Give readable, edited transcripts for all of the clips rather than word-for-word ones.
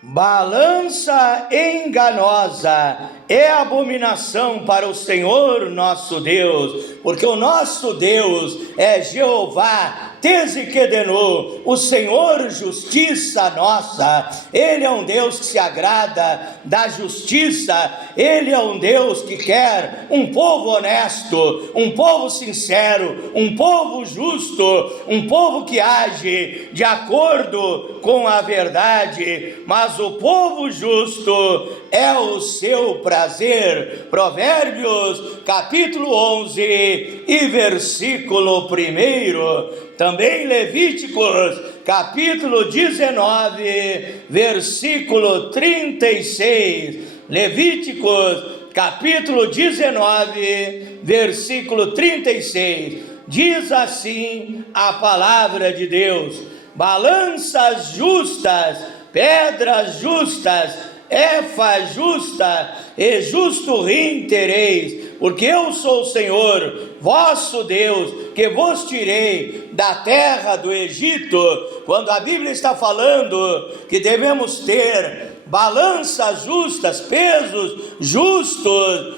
Balança enganosa é abominação para o Senhor nosso Deus, porque o nosso Deus é Jeová Tzekedenu, o Senhor justiça nossa. Ele é um Deus que se agrada da justiça, Ele é um Deus que quer um povo honesto, um povo sincero, um povo justo, um povo que age de acordo com a verdade, mas o povo justo é o seu prazer. Provérbios capítulo 11 e versículo 1. Também Levíticos, capítulo 19, versículo 36. Levíticos, capítulo 19, versículo 36. Diz assim a palavra de Deus: balanças justas, pedras justas, efa justa e justo rim tereis, porque eu sou o Senhor, vosso Deus, que vos tirei da terra do Egito. Quando a Bíblia está falando que devemos ter balanças justas, pesos justos,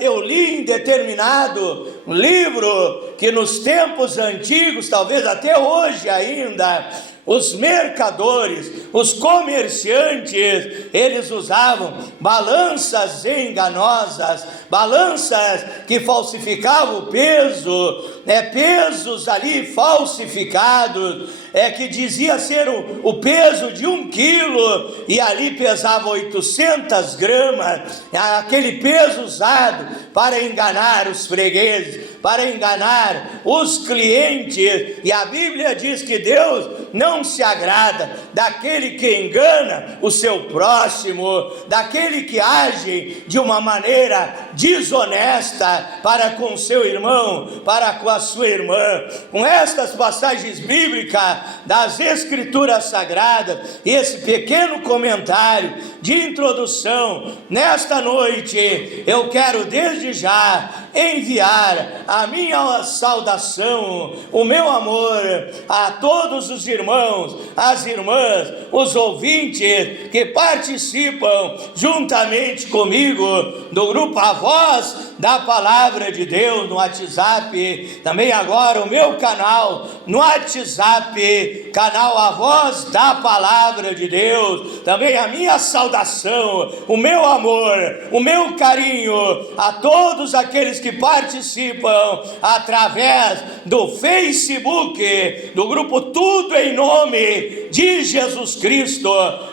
eu li em determinado livro que nos tempos antigos, talvez até hoje ainda, os mercadores, os comerciantes, eles usavam balanças enganosas, balanças que falsificavam o peso, pesos ali falsificados, que dizia ser o peso de 1 quilo, e ali pesava 800 gramas, aquele peso usado para enganar os fregueses, para enganar os clientes. E a Bíblia diz que Deus não se agrada daquele que engana o seu próximo, daquele que age de uma maneira desonesta para com seu irmão, para com a sua irmã. Com estas passagens bíblicas das Escrituras Sagradas e esse pequeno comentário de introdução, nesta noite eu quero desde já enviar a minha saudação, o meu amor a todos os irmãos, as irmãs, os ouvintes que participam juntamente comigo do grupo A Voz da Palavra de Deus no WhatsApp, também agora o meu canal no WhatsApp, canal A Voz da Palavra de Deus. Também a minha saudação, o meu amor, o meu carinho a todos aqueles que participam através do Facebook, do grupo Tudo em Nome de Jesus Cristo,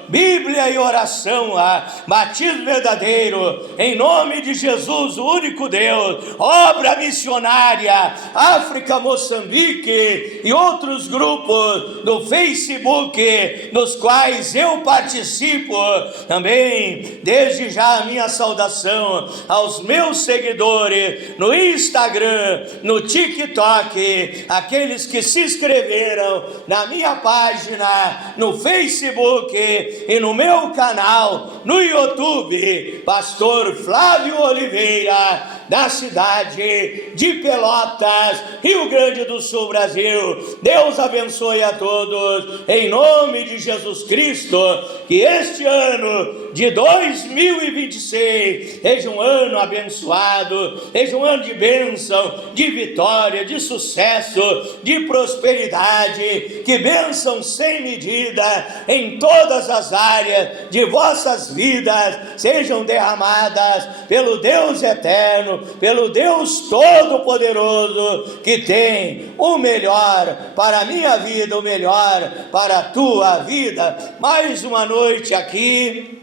Bíblia e oração, batismo verdadeiro, em nome de Jesus, o único Deus, obra missionária, África, Moçambique e outros grupos do Facebook, nos quais eu participo. Também, desde já, a minha saudação aos meus seguidores no Instagram, no TikTok, aqueles que se inscreveram na minha página no Facebook e no meu canal no YouTube, Pastor Flávio Oliveira, da cidade de Pelotas, Rio Grande do Sul, Brasil. Deus abençoe a todos, em nome de Jesus Cristo, que este ano de 2026 seja um ano abençoado, seja um ano de bênção, de vitória, de sucesso, de prosperidade, que bênção sem medida em todas as áreas de vossas vidas sejam derramadas pelo Deus eterno, pelo Deus Todo-Poderoso, que tem o melhor para a minha vida, o melhor para a tua vida. Mais uma noite aqui,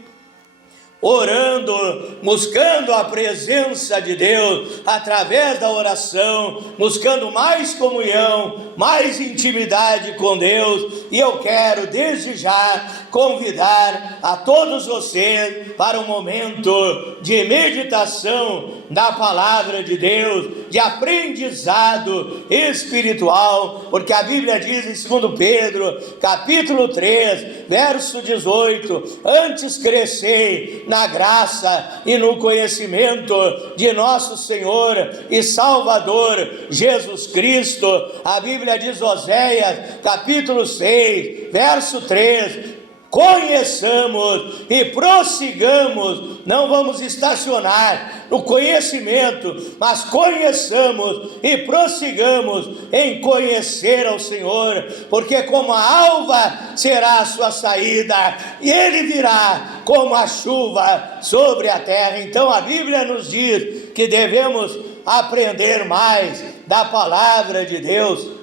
orando, buscando a presença de Deus através da oração, buscando mais comunhão, mais intimidade com Deus. E eu quero desde já convidar a todos vocês para um momento de meditação da palavra de Deus, de aprendizado espiritual, porque a Bíblia diz em 2 Pedro, capítulo 3, verso 18: antes crescei na graça e no conhecimento de nosso Senhor e Salvador Jesus Cristo. A Bíblia diz, Oséias, capítulo 6, verso 3: conheçamos e prossigamos, não vamos estacionar no conhecimento, mas conheçamos e prossigamos em conhecer ao Senhor, porque como a alva será a sua saída, e Ele virá como a chuva sobre a terra. Então a Bíblia nos diz que devemos aprender mais da palavra de Deus.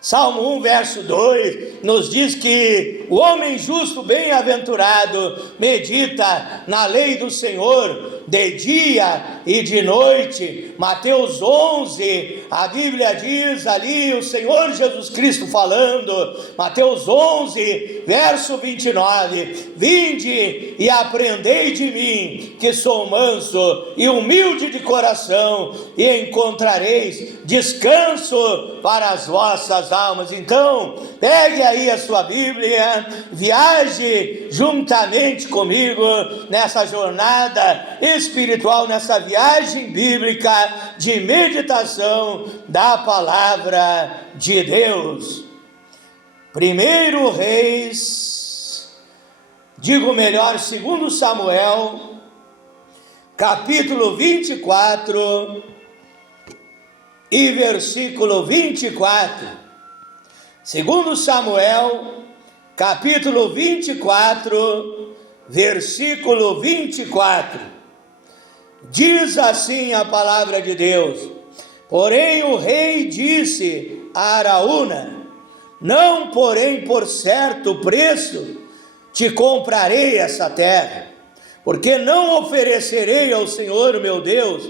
Salmo 1, verso 2, nos diz que o homem justo, bem-aventurado, medita na lei do Senhor de dia e de noite. Mateus 11, a Bíblia diz ali, o Senhor Jesus Cristo falando, Mateus 11, verso 29, vinde e aprendei de mim, que sou manso e humilde de coração, e encontrareis descanso para as vossas almas. Então, pegue aí a sua Bíblia, viaje juntamente comigo nessa jornada espiritual, nessa viagem bíblica de meditação da palavra de Deus. 1 Reis, digo melhor, 2 Samuel, capítulo 24 e versículo 24. 2 Samuel, capítulo 24, versículo 24. Diz assim a palavra de Deus: porém o rei disse a Araúna: não, porém, por certo preço te comprarei essa terra, porque não oferecerei ao Senhor meu Deus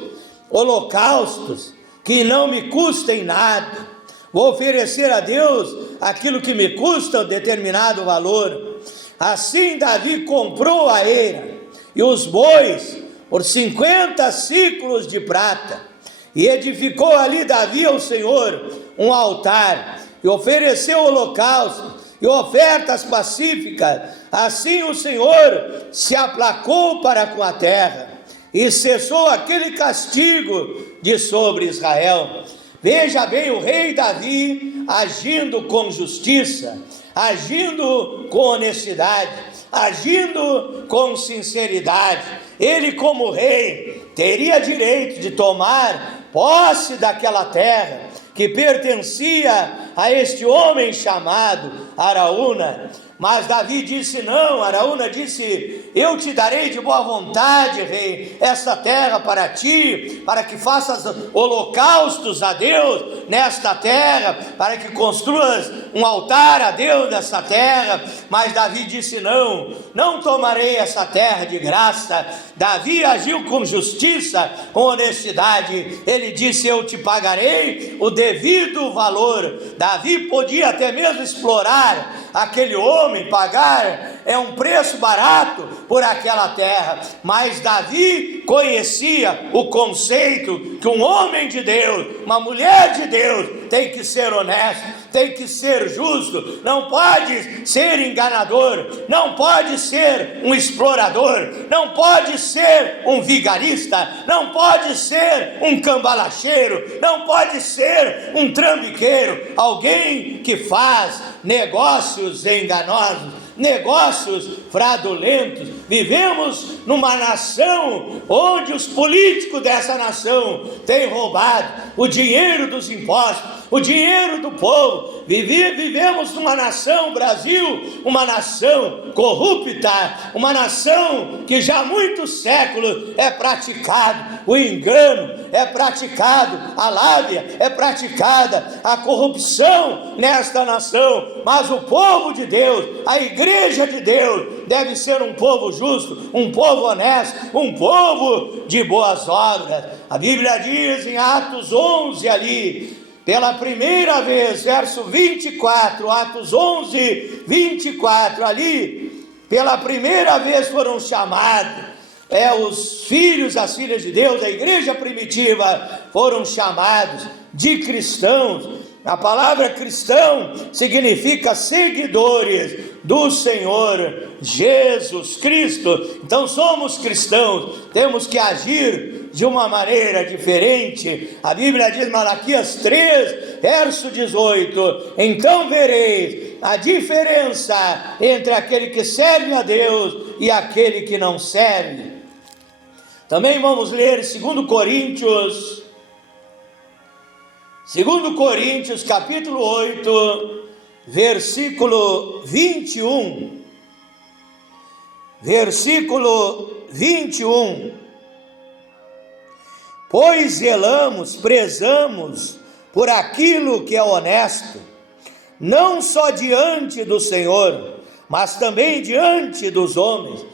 holocaustos que não me custem nada. Vou oferecer a Deus aquilo que me custa um determinado valor. Assim Davi comprou a eira e os bois por 50 siclos de prata, e edificou ali Davi ao Senhor um altar, e ofereceu holocausto e ofertas pacíficas. Assim o Senhor se aplacou para com a terra, e cessou aquele castigo de sobre Israel. Veja bem, o rei Davi agindo com justiça, agindo com honestidade, agindo com sinceridade. Ele, como rei, teria direito de tomar posse daquela terra que pertencia a este homem chamado Araúna. Mas Davi disse não. Araúna disse: eu te darei de boa vontade, rei, essa terra para ti, para que faças holocaustos a Deus nesta terra, para que construas um altar a Deus nessa terra. Mas Davi disse não, não tomarei essa terra de graça. Davi agiu com justiça, com honestidade. Ele disse: eu te pagarei o devido valor. Davi podia até mesmo explorar aquele homem, pagar um preço barato por aquela terra, mas Davi conhecia o conceito que um homem de Deus, uma mulher de Deus, tem que ser honesto, tem que ser justo, não pode ser enganador, não pode ser um explorador, não pode ser um vigarista, não pode ser um cambalacheiro, não pode ser um trambiqueiro, alguém que faz negócios enganosos, negócios fraudulentos. Vivemos numa nação onde os políticos dessa nação têm roubado o dinheiro dos impostos, o dinheiro do povo. Vivemos numa nação, Brasil, uma nação corrupta, uma nação que já há muitos séculos é praticado o engano, é praticado a lábia, é praticada a corrupção nesta nação. Mas o povo de Deus, a igreja de Deus, deve ser um povo justo, um povo honesto, um povo de boas obras. A Bíblia diz em Atos 11 ali, pela primeira vez, verso 24, Atos 11, 24, ali, pela primeira vez foram chamados, os filhos, as filhas de Deus, a igreja primitiva, foram chamados de cristãos. A palavra cristão significa seguidores do Senhor Jesus Cristo. Então somos cristãos, temos que agir de uma maneira diferente. A Bíblia diz, Malaquias 3, verso 18: então vereis a diferença entre aquele que serve a Deus e aquele que não serve. Também vamos ler 2 Coríntios capítulo 8, versículo 21. Versículo 21. Pois zelamos, prezamos por aquilo que é honesto, não só diante do Senhor, mas também diante dos homens.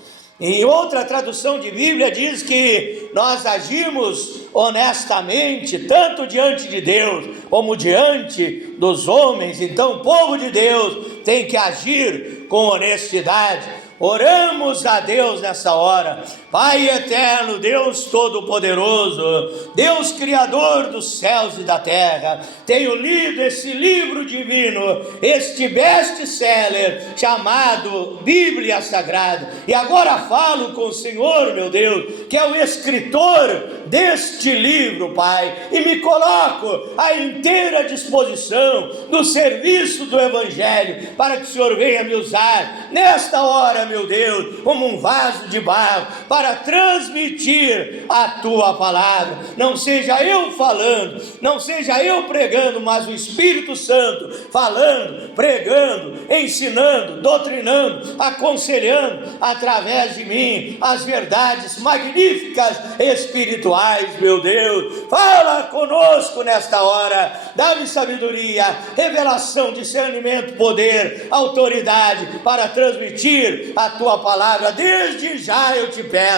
Em outra tradução de Bíblia diz que nós agimos honestamente, tanto diante de Deus, como diante dos homens. Então o povo de Deus tem que agir com honestidade. Oramos a Deus nessa hora. Pai eterno, Deus todo-poderoso, Deus criador dos céus e da terra, tenho lido esse livro divino, este best-seller chamado Bíblia Sagrada, e agora falo com o Senhor, meu Deus, que é o escritor deste livro, Pai, e me coloco à inteira disposição do serviço do Evangelho, para que o Senhor venha me usar nesta hora, meu Deus, como um vaso de barro, para transmitir a Tua palavra. Não seja eu falando, não seja eu pregando, mas o Espírito Santo falando, pregando, ensinando, doutrinando, aconselhando através de mim as verdades magníficas espirituais, meu Deus. Fala conosco nesta hora, dá-me sabedoria, revelação, discernimento, poder, autoridade para transmitir a Tua palavra. Desde já eu te peço,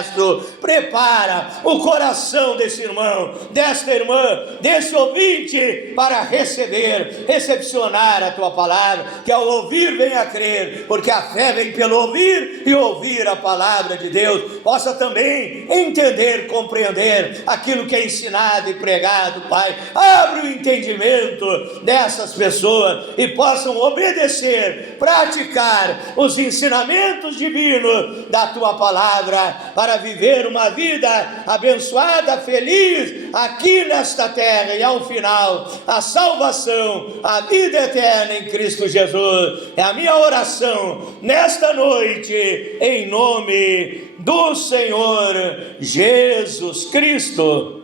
prepara o coração desse irmão, desta irmã, desse ouvinte para recepcionar a Tua palavra, que ao ouvir venha a crer, porque a fé vem pelo ouvir e ouvir a palavra de Deus, possa também entender, compreender aquilo que é ensinado e pregado, Pai. Abre o entendimento dessas pessoas e possam obedecer, praticar os ensinamentos divinos da Tua palavra, para viver uma vida abençoada, feliz aqui nesta terra, e ao final a salvação, a vida eterna em Cristo Jesus. É a minha oração nesta noite, em nome do Senhor Jesus Cristo.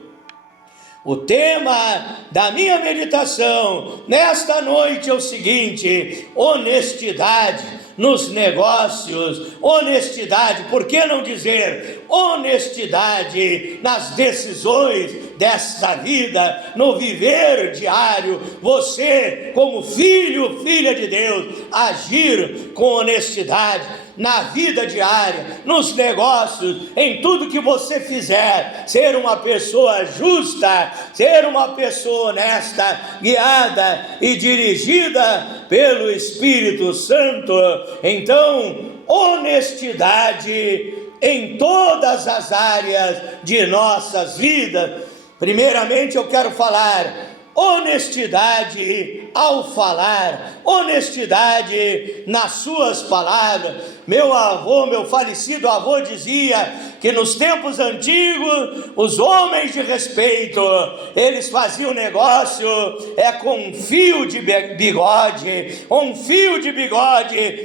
O tema da minha meditação nesta noite é o seguinte: honestidade nos negócios, honestidade, por que não dizer honestidade nas decisões desta vida, no viver diário. Você, como filho, filha de Deus, agir com honestidade na vida diária, nos negócios, em tudo que você fizer, ser uma pessoa justa, ser uma pessoa honesta, guiada e dirigida pelo Espírito Santo. Então, honestidade em todas as áreas de nossas vidas. Primeiramente eu quero falar honestidade ao falar, honestidade nas suas palavras. Meu avô, meu falecido avô dizia que nos tempos antigos, os homens de respeito, eles faziam negócio com um fio de bigode,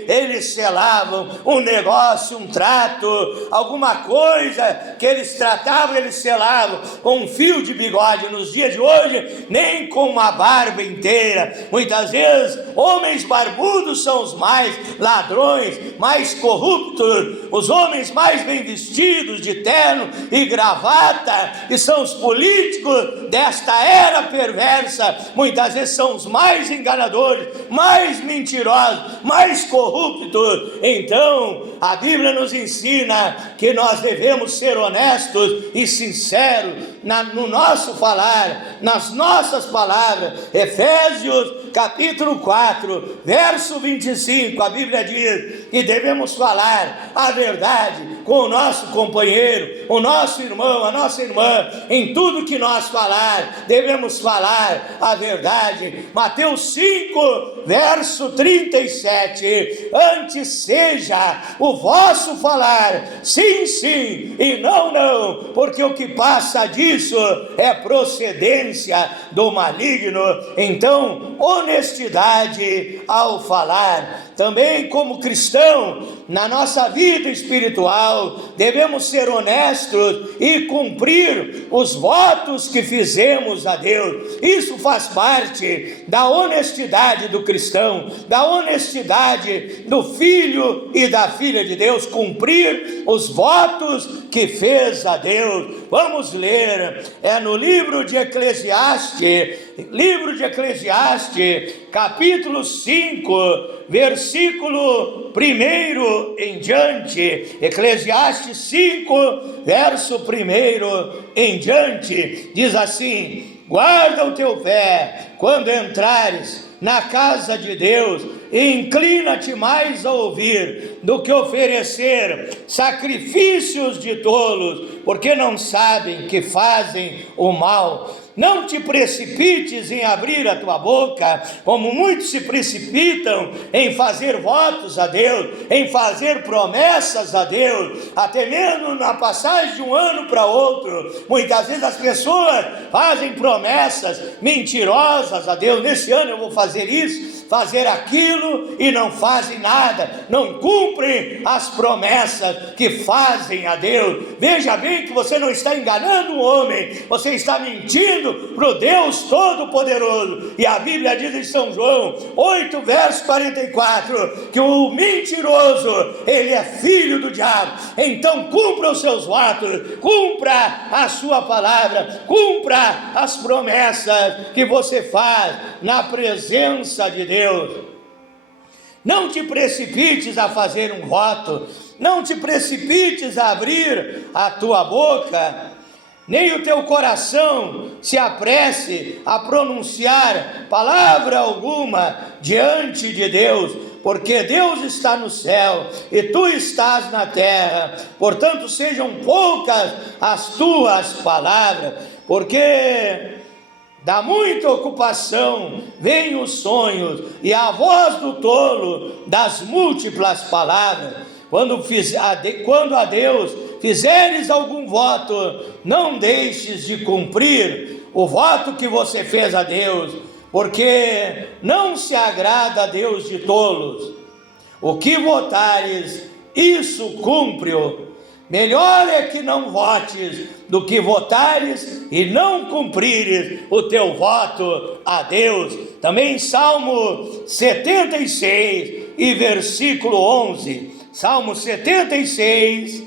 eles selavam um negócio, um trato, alguma coisa que eles tratavam, eles selavam com um fio de bigode. Nos dias de hoje, nem com uma barba inteira. Muitas vezes, homens barbudos são os mais ladrões, mais corruptos, os homens mais bem vestidos, de terno e gravata, e são os políticos desta era perversa. Muitas vezes são os mais enganadores, mais mentirosos, mais corruptos. Então, a Bíblia nos ensina que nós devemos ser honestos e sinceros no nosso falar, nas nossas palavras. Efésios capítulo 4, verso 25, a Bíblia diz que devemos falar a verdade com o nosso companheiro, o nosso irmão, a nossa irmã. Em tudo que nós falar, devemos falar a verdade. Mateus 5, verso 37. Antes seja o vosso falar sim, sim, e não, não, porque o que passa disso é procedência do maligno. Então, honestidade ao falar. Também como cristão, na nossa vida espiritual, devemos ser honestos e cumprir os votos que fizemos a Deus. Isso faz parte da honestidade do cristão, da honestidade do filho e da filha de Deus, cumprir os votos que fez a Deus. Vamos ler, no livro de Eclesiastes, capítulo 5, versículo 1 em diante. Eclesiastes 5, verso 1 em diante, diz assim: guarda o teu pé quando entrares na casa de Deus, e inclina-te mais a ouvir do que oferecer sacrifícios de tolos, porque não sabem que fazem o mal. Não te precipites em abrir a tua boca, como muitos se precipitam em fazer votos a Deus, em fazer promessas a Deus, até mesmo na passagem de um ano para outro. Muitas vezes as pessoas fazem promessas mentirosas a Deus: nesse ano eu vou fazer isso, fazer aquilo, e não fazem nada, não cumprem as promessas que fazem a Deus. Veja bem que você não está enganando o homem, você está mentindo para o Deus Todo-Poderoso. E a Bíblia diz em São João 8, verso 44, que o mentiroso, ele é filho do diabo. Então cumpra os seus votos, cumpra a sua palavra, cumpra as promessas que você faz na presença de Deus. Não te precipites a fazer um voto, não te precipites a abrir a tua boca, nem o teu coração se apresse a pronunciar palavra alguma diante de Deus, porque Deus está no céu e tu estás na terra. Portanto, sejam poucas as tuas palavras, porque da muita ocupação vêm os sonhos, e a voz do tolo das múltiplas palavras. Quando a Deus fizeres algum voto, não deixes de cumprir o voto que você fez a Deus, porque não se agrada a Deus de tolos. O que votares, isso cumpre-o. Melhor é que não votes do que votares e não cumprires o teu voto a Deus. Também Salmo 76 e versículo 11. Salmo 76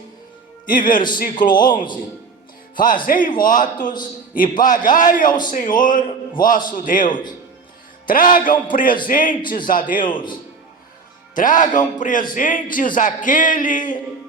e versículo 11. Fazei votos e pagai ao Senhor vosso Deus. Tragam presentes a Deus. Tragam presentes àquele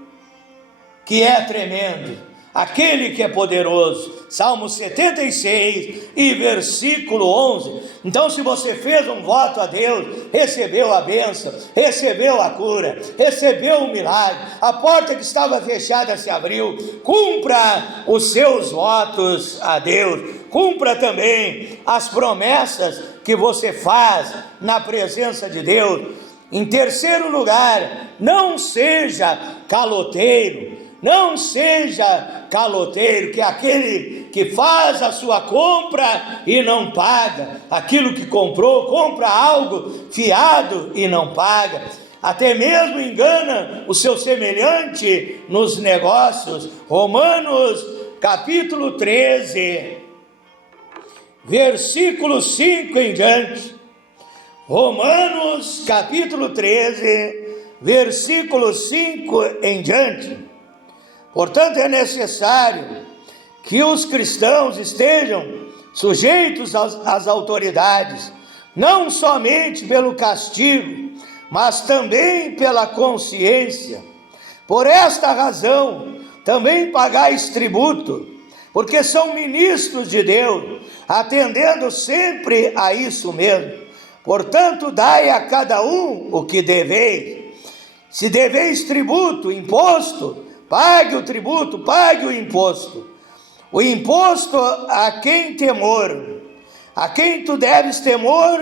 que é tremendo, aquele que é poderoso. Salmo 76 e versículo 11. Então, se você fez um voto a Deus, recebeu a bênção, recebeu a cura, recebeu o milagre, a porta que estava fechada se abriu. Cumpra os seus votos a Deus, cumpra também as promessas que você faz na presença de Deus. Em terceiro lugar, não seja caloteiro. Não seja caloteiro, que é aquele que faz a sua compra e não paga. Aquilo que comprou, compra algo fiado e não paga. Até mesmo engana o seu semelhante nos negócios. Romanos capítulo 13, versículo 5 em diante. Romanos capítulo 13, versículo 5 em diante. Portanto, é necessário que os cristãos estejam sujeitos às autoridades, não somente pelo castigo, mas também pela consciência. Por esta razão, também pagais tributo, porque são ministros de Deus, atendendo sempre a isso mesmo. Portanto, dai a cada um o que deveis. Se deveis tributo, imposto, pague o tributo, pague o imposto. O imposto a quem temor, a quem tu deves temor,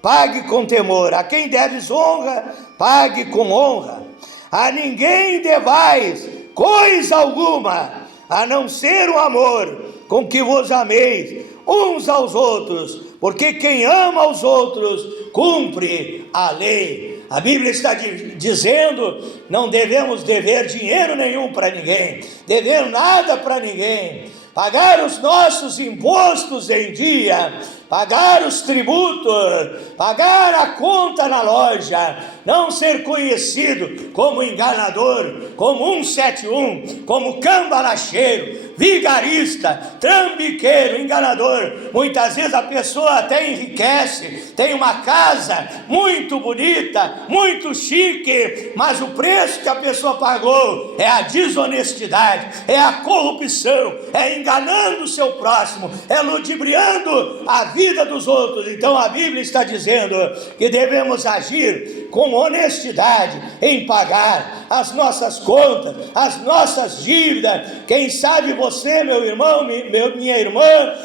pague com temor. A quem deves honra, pague com honra. A ninguém devais coisa alguma, a não ser o amor com que vos ameis uns aos outros, porque quem ama aos outros cumpre a lei. A Bíblia está dizendo: não devemos dever dinheiro nenhum para ninguém, dever nada para ninguém, pagar os nossos impostos em dia, pagar os tributos, pagar a conta na loja, não ser conhecido como enganador, como 171, como cambalacheiro, vigarista, trambiqueiro, enganador. Muitas vezes a pessoa até enriquece, tem uma casa muito bonita, muito chique, mas o preço que a pessoa pagou é a desonestidade, é a corrupção, é enganando o seu próximo, é ludibriando a vida dos outros. Então a Bíblia está dizendo que devemos agir com honestidade em pagar as nossas contas, as nossas dívidas. Quem sabe você, meu irmão, minha irmã,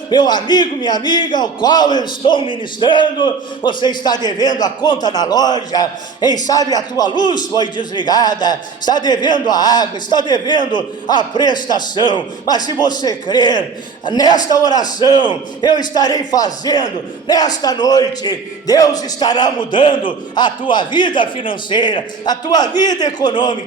meu amigo, minha amiga, ao qual eu estou ministrando, você está devendo a conta na loja. Quem sabe a tua luz foi desligada, está devendo a água, está devendo a prestação. Mas se você crer nesta oração, eu estarei fazendo nesta noite, Deus estará mudando a tua vida financeira, a tua vida econômica.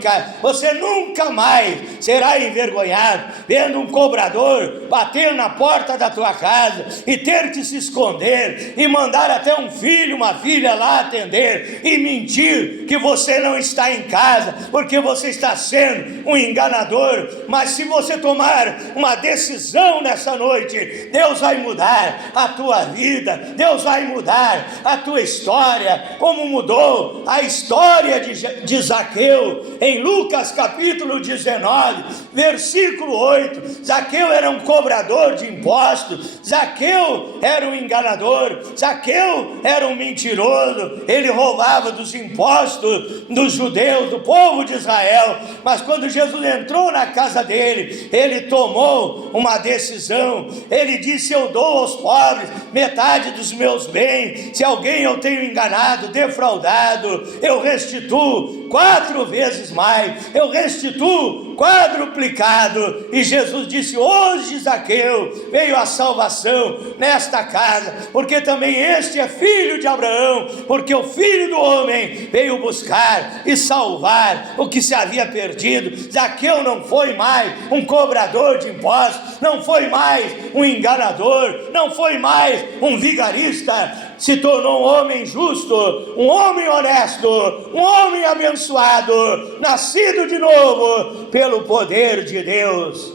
Você nunca mais será envergonhado vendo um cobrador bater na porta da tua casa e ter que se esconder e mandar até um filho, uma filha lá atender e mentir que você não está em casa porque você está sendo um enganador. Mas se você tomar uma decisão nessa noite, Deus vai mudar a tua vida, Deus vai mudar a tua história, como mudou a história de Zaqueu em Lucas capítulo 19, versículo 8. Zaqueu era um cobrador de impostos, Zaqueu era um enganador, Zaqueu era um mentiroso, ele roubava dos impostos dos judeus, do povo de Israel. Mas quando Jesus entrou na casa dele, ele tomou uma decisão. Ele disse: eu dou aos pobres metade dos meus bens. Se alguém eu tenho enganado, defraudado, eu restituo 4 vezes mais, eu restituo quadruplicado. E Jesus disse: hoje, Zaqueu, veio a salvação nesta casa, porque também este é filho de Abraão, porque o Filho do Homem veio buscar e salvar o que se havia perdido. Zaqueu não foi mais um cobrador de impostos, não foi mais um enganador, não foi mais um vigarista, se tornou um homem justo, um homem honesto, um homem abençoado, nascido de novo pelo poder de Deus.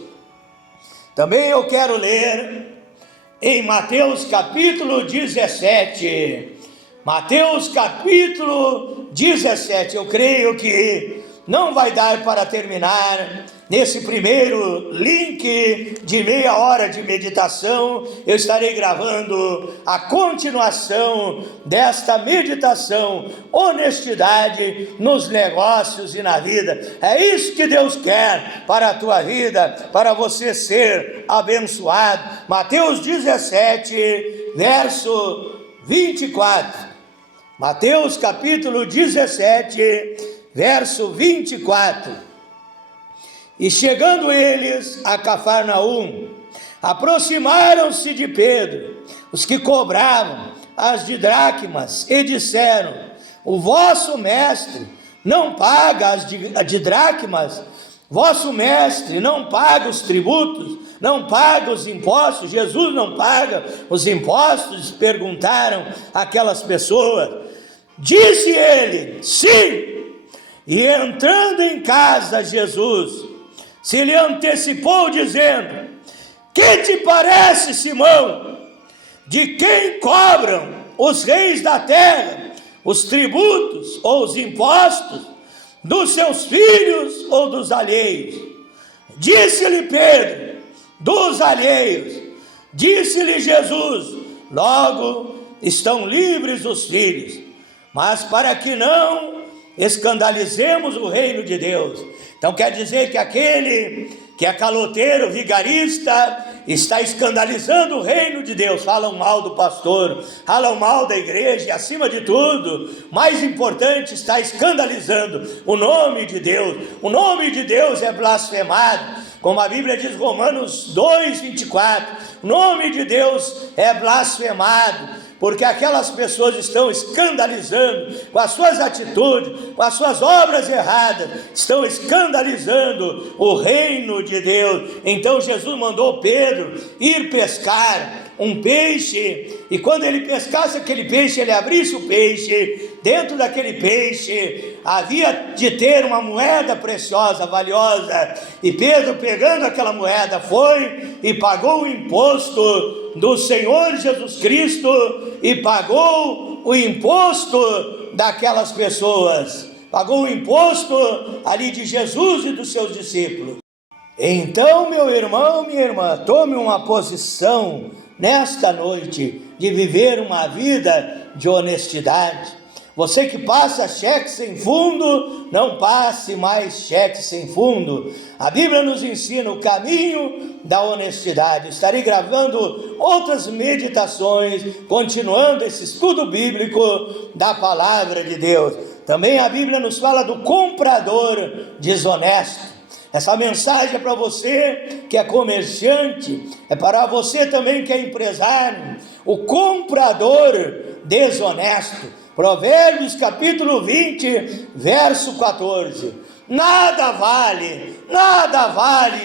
Também eu quero ler em Mateus capítulo 17, Mateus capítulo 17, eu creio que não vai dar para terminar nesse primeiro link de meia hora de meditação. Eu estarei gravando a continuação desta meditação, honestidade nos negócios e na vida. É isso que Deus quer para a tua vida, para você ser abençoado. Mateus 17, verso 24. Mateus capítulo 17, verso 24. E chegando eles a Cafarnaum, aproximaram-se de Pedro os que cobravam as didracmas e disseram: o vosso mestre não paga as didracmas? Vosso mestre não paga os tributos? Não paga os impostos? Jesus não paga os impostos? Perguntaram aquelas pessoas. Disse ele: sim. E entrando em casa, Jesus se lhe antecipou, dizendo: que te parece, Simão? De quem cobram os reis da terra os tributos ou os impostos? Dos seus filhos ou dos alheios? Disse-lhe Pedro: dos alheios. Disse-lhe Jesus: logo estão livres os filhos. Mas para que não escandalizemos o reino de Deus. Então quer dizer que aquele que é caloteiro, vigarista, está escandalizando o reino de Deus. Falam mal do pastor, falam mal da igreja, e acima de tudo, mais importante, está escandalizando o nome de Deus. O nome de Deus é blasfemado, como a Bíblia diz, Romanos 2:24, o nome de Deus é blasfemado, porque aquelas pessoas estão escandalizando com as suas atitudes, com as suas obras erradas, estão escandalizando o reino de Deus. Então Jesus mandou Pedro ir pescar um peixe, e quando ele pescasse aquele peixe, ele abrisse o peixe, dentro daquele peixe havia de ter uma moeda preciosa, valiosa, e Pedro, pegando aquela moeda, foi e pagou o imposto do Senhor Jesus Cristo, e pagou o imposto daquelas pessoas, pagou o imposto ali de Jesus e dos seus discípulos. Então, meu irmão, minha irmã, tome uma posição nesta noite de viver uma vida de honestidade. Você que passa cheque sem fundo, não passe mais cheque sem fundo. A Bíblia nos ensina o caminho da honestidade. Estarei gravando outras meditações, continuando esse estudo bíblico da palavra de Deus. Também a Bíblia nos fala do comprador desonesto. Essa mensagem é para você que é comerciante, é para você também que é empresário. O comprador desonesto. Provérbios capítulo 20, verso 14. Nada vale,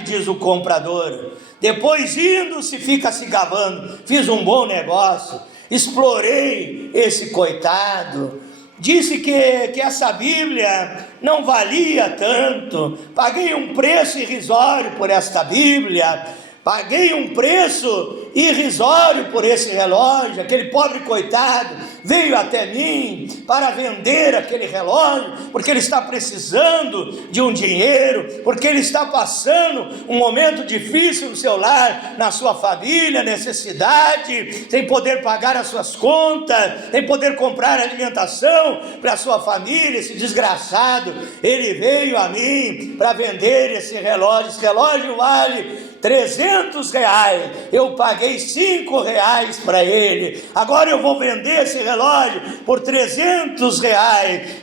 diz o comprador. Depois indo-se, fica se gabando. Fiz um bom negócio, explorei esse coitado. Disse que essa Bíblia não valia tanto. Paguei um preço irrisório por esta Bíblia. Paguei um preço irrisório por esse relógio. Aquele pobre coitado veio até mim para vender aquele relógio, porque ele está precisando de um dinheiro, porque ele está passando um momento difícil no seu lar, na sua família, necessidade, sem poder pagar as suas contas, sem poder comprar alimentação para a sua família. Esse desgraçado, ele veio a mim para vender esse relógio. Esse relógio vale R$300, eu paguei R$5 para ele, agora eu vou vender esse relógio por R$300,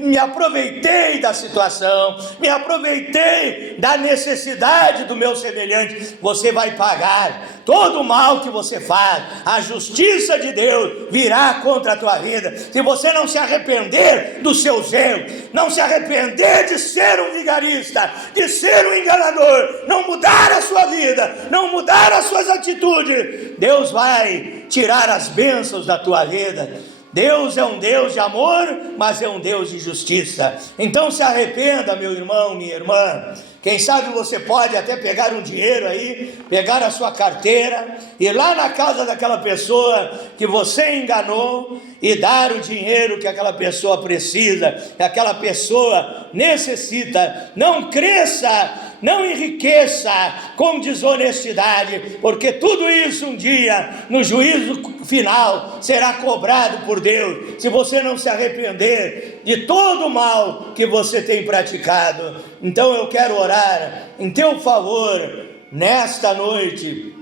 me aproveitei da situação, me aproveitei da necessidade do meu semelhante. Você vai pagar todo o mal que você faz, a justiça de Deus virá contra a tua vida, se você não se arrepender do seu zelo, não se arrepender de ser um vigarista, de ser um enganador, não mudar a sua vida, não mudar as suas atitudes, Deus vai tirar as bênçãos da tua vida. Deus é um Deus de amor, mas é um Deus de justiça. Então se arrependa, meu irmão, minha irmã. Quem sabe você pode até pegar um dinheiro aí, pegar a sua carteira, ir lá na casa daquela pessoa que você enganou e dar o dinheiro que aquela pessoa precisa, que aquela pessoa necessita. Não cresça, não enriqueça com desonestidade, porque tudo isso um dia, no juízo final, será cobrado por Deus, se você não se arrepender de todo o mal que você tem praticado. Então eu quero orar em teu favor nesta noite.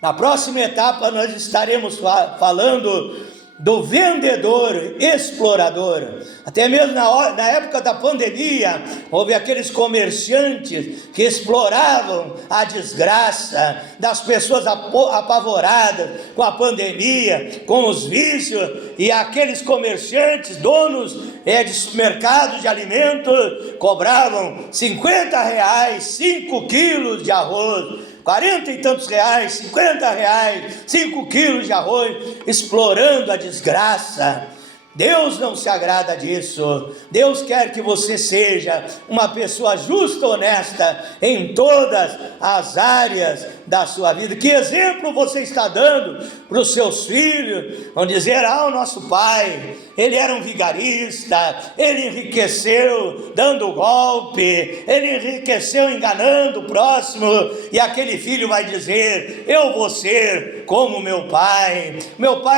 Na próxima etapa nós estaremos falando do vendedor explorador. Até mesmo na época da pandemia, houve aqueles comerciantes que exploravam a desgraça das pessoas apavoradas com a pandemia, com os vícios, e aqueles comerciantes, donos de mercados de alimentos, cobravam R$50, 5 quilos de arroz, 40 e tantos reais, R$50, 5 quilos de arroz, explorando a desgraça. Deus não se agrada disso. Deus quer que você seja uma pessoa justa, honesta em todas as áreas da sua vida. Que exemplo você está dando para os seus filhos? Vão dizer: o nosso pai, ele era um vigarista, ele enriqueceu dando golpe, ele enriqueceu enganando o próximo. E aquele filho vai dizer: eu vou ser como meu pai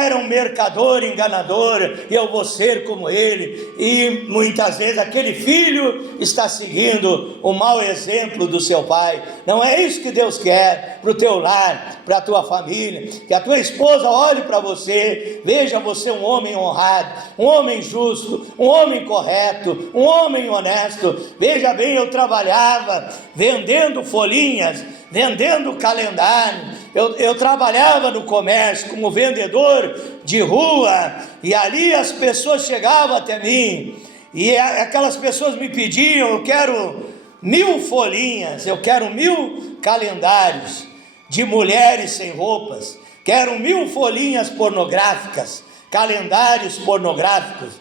era um mercador enganador, e eu vou ser como ele. E muitas vezes aquele filho está seguindo o mau exemplo do seu pai. Não é isso que Deus quer para o teu lar, para a tua família. Que a tua esposa olhe para você, veja você um homem honrado, um homem justo, um homem correto, um homem honesto. Veja bem, eu trabalhava vendendo folhinhas, vendendo calendário. Eu trabalhava no comércio como vendedor de rua, e ali as pessoas chegavam até mim, e aquelas pessoas me pediam: eu quero 1000 folhinhas, eu quero 1000 calendários de mulheres sem roupas, quero 1000 folhinhas pornográficas, calendários pornográficos,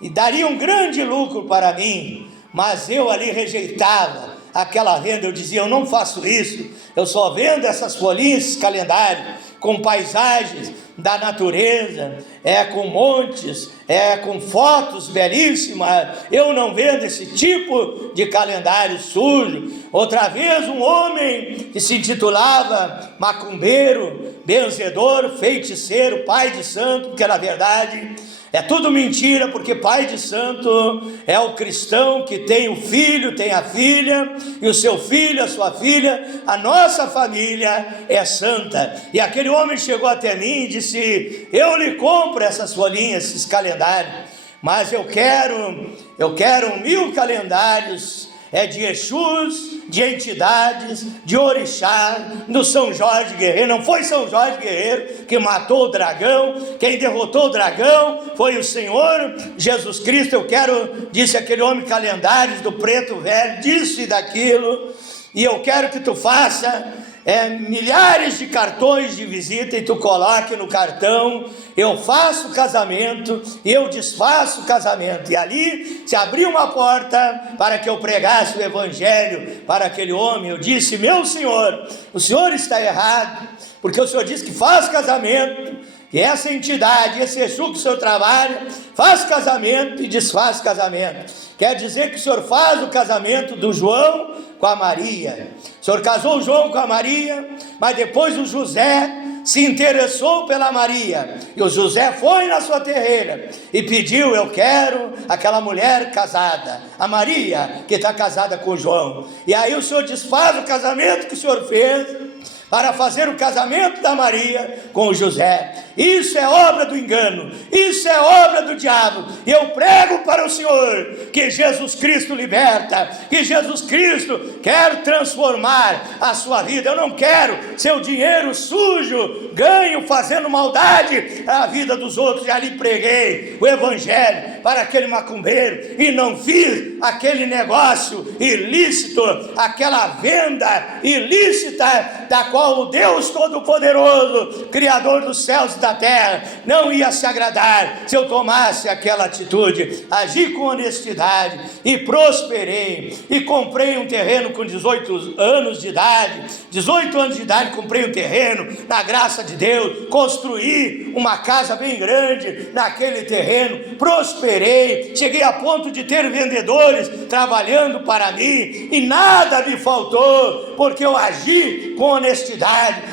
e daria um grande lucro para mim. Mas eu ali rejeitava aquela venda. Eu dizia: eu não faço isso, eu só vendo essas folhinhas, esses calendários com paisagens da natureza, com montes, com fotos belíssimas. Eu não vendo esse tipo de calendário sujo. Outra vez, um homem que se intitulava macumbeiro, benzedor, feiticeiro, pai de santo, porque na verdade é tudo mentira, porque pai de santo é o cristão que tem o filho, tem a filha, e o seu filho, a sua filha. A nossa família é santa. E aquele homem chegou até mim e disse: eu lhe compro essas folhinhas, esses calendários, mas eu quero 1000 calendários de Exus, de entidades, de orixá, do São Jorge Guerreiro. Não foi São Jorge Guerreiro que matou o dragão, quem derrotou o dragão foi o Senhor Jesus Cristo. Eu quero, disse aquele homem, calendários do preto velho, disso e daquilo, e eu quero que tu faça milhares de cartões de visita, e tu coloque no cartão: eu faço casamento e eu desfaço casamento. E ali se abriu uma porta para que eu pregasse o evangelho para aquele homem. Eu disse: meu senhor, o senhor está errado, porque o senhor disse que faz casamento, e essa entidade, esse Exu que o senhor trabalha, faz casamento e desfaz casamento. Quer dizer que o senhor faz o casamento do João com a Maria. O senhor casou o João com a Maria, mas depois o José se interessou pela Maria, e o José foi na sua terreira e pediu: eu quero aquela mulher casada, a Maria que está casada com o João. E aí o senhor desfaz o casamento que o senhor fez para fazer o casamento da Maria com o José. Isso é obra do engano, isso é obra do diabo. E eu prego para o Senhor que Jesus Cristo liberta, que Jesus Cristo quer transformar a sua vida. Eu não quero seu dinheiro sujo, ganho fazendo maldade à vida dos outros. Já lhe preguei o evangelho para aquele macumbeiro e não fiz aquele negócio ilícito, aquela venda ilícita, da qual o Deus Todo-Poderoso, Criador dos céus e da terra, não ia se agradar se eu tomasse aquela atitude. Agi com honestidade e prosperei, e comprei um terreno com 18 anos de idade. 18 anos de idade comprei um terreno, na graça de Deus, construí uma casa bem grande naquele terreno, prosperei, cheguei a ponto de ter vendedores trabalhando para mim, e nada me faltou, porque eu agi com honestidade.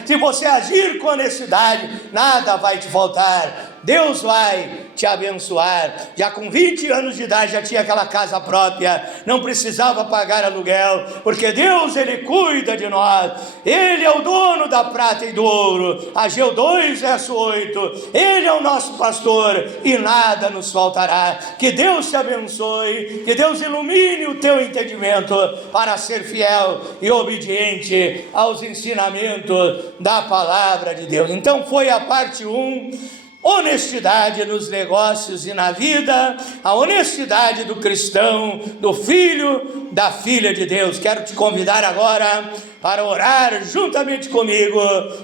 Se você agir com honestidade, nada vai te faltar. Deus vai te abençoar. Já com 20 anos de idade já tinha aquela casa própria, não precisava pagar aluguel, porque Deus, Ele cuida de nós. Ele é o dono da prata e do ouro. Ageu 2, verso 8. Ele é o nosso pastor e nada nos faltará. Que Deus te abençoe, que Deus ilumine o teu entendimento para ser fiel e obediente aos ensinamentos da palavra de Deus. Então foi a parte 1, honestidade nos negócios e na vida, a honestidade do cristão, do filho, da filha de Deus. Quero te convidar agora para orar juntamente comigo,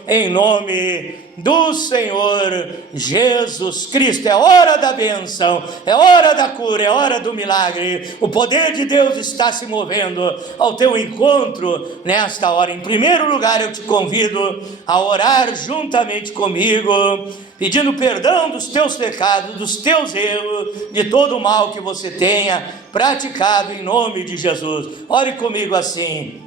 em nome do Senhor Jesus Cristo. É hora da bênção, é hora da cura, é hora do milagre. O poder de Deus está se movendo ao teu encontro nesta hora. Em primeiro lugar, eu te convido a orar juntamente comigo, pedindo perdão dos teus pecados, dos teus erros, de todo o mal que você tenha praticado em nome de Jesus. Ore comigo assim: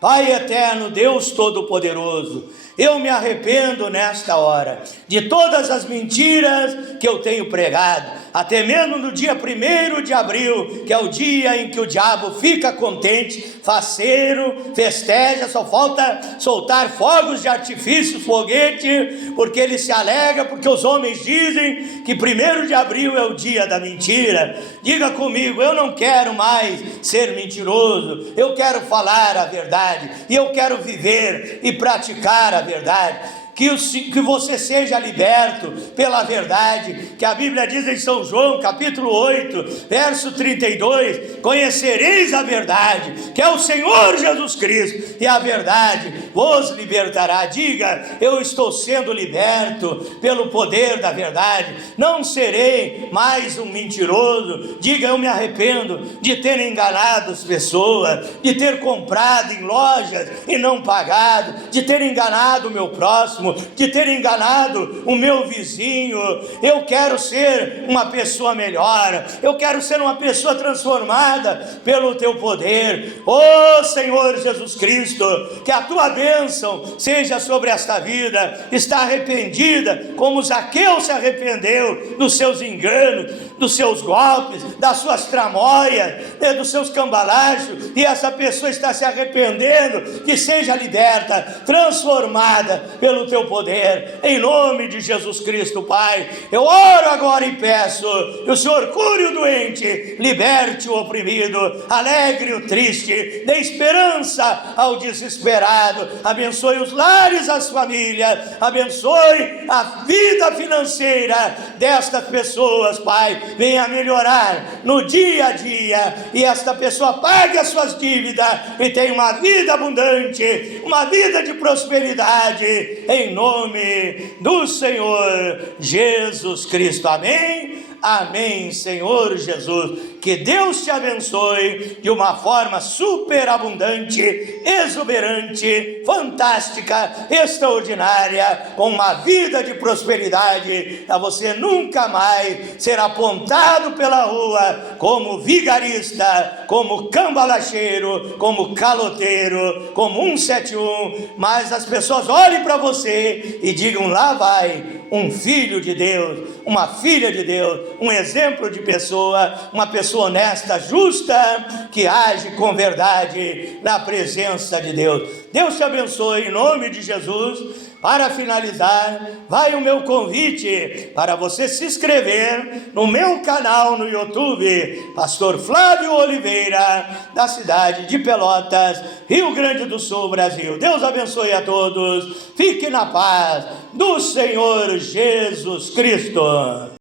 Pai eterno, Deus Todo-Poderoso, eu me arrependo nesta hora de todas as mentiras que eu tenho pregado, até mesmo no dia 1º de abril, que é o dia em que o diabo fica contente, faceiro, festeja, só falta soltar fogos de artifício, foguete, porque ele se alegra, porque os homens dizem que 1º de abril é o dia da mentira. Diga comigo: eu não quero mais ser mentiroso, eu quero falar a verdade, e eu quero viver e praticar a verdade. Que você seja liberto pela verdade, que a Bíblia diz em São João, capítulo 8, verso 32, conhecereis a verdade, que é o Senhor Jesus Cristo, e a verdade vos libertará. Diga: eu estou sendo liberto pelo poder da verdade, não serei mais um mentiroso. Diga: eu me arrependo de ter enganado as pessoas, de ter comprado em lojas e não pagado, de ter enganado o meu próximo, de ter enganado o meu vizinho. Eu quero ser uma pessoa melhor, eu quero ser uma pessoa transformada pelo teu poder. Oh Senhor Jesus Cristo, que a tua bênção seja sobre esta vida. Está arrependida como Zaqueu se arrependeu dos seus enganos, dos seus golpes, das suas tramóias, dos seus cambalachos, e essa pessoa está se arrependendo. Que seja liberta, transformada pelo teu poder, em nome de Jesus Cristo. Pai, eu oro agora e peço que o Senhor cure o doente, liberte o oprimido, alegre o triste, dê esperança ao desesperado, abençoe os lares, as famílias, abençoe a vida financeira destas pessoas. Pai, venha melhorar no dia a dia, e esta pessoa pague as suas dívidas e tenha uma vida abundante, uma vida de prosperidade, em nome do Senhor Jesus Cristo. Amém? Amém, Senhor Jesus. Que Deus te abençoe de uma forma superabundante, exuberante, fantástica, extraordinária, com uma vida de prosperidade, para você nunca mais ser apontado pela rua como vigarista, como cambalacheiro, como caloteiro, como 171, mas as pessoas olhem para você e digam: lá vai um filho de Deus, uma filha de Deus, um exemplo de pessoa, uma pessoa honesta, justa, que age com verdade na presença de Deus. Deus te abençoe em nome de Jesus. Para finalizar, vai o meu convite para você se inscrever no meu canal no YouTube, Pastor Flávio Oliveira, da cidade de Pelotas, Rio Grande do Sul, Brasil. Deus abençoe a todos. Fique na paz do Senhor Jesus Cristo.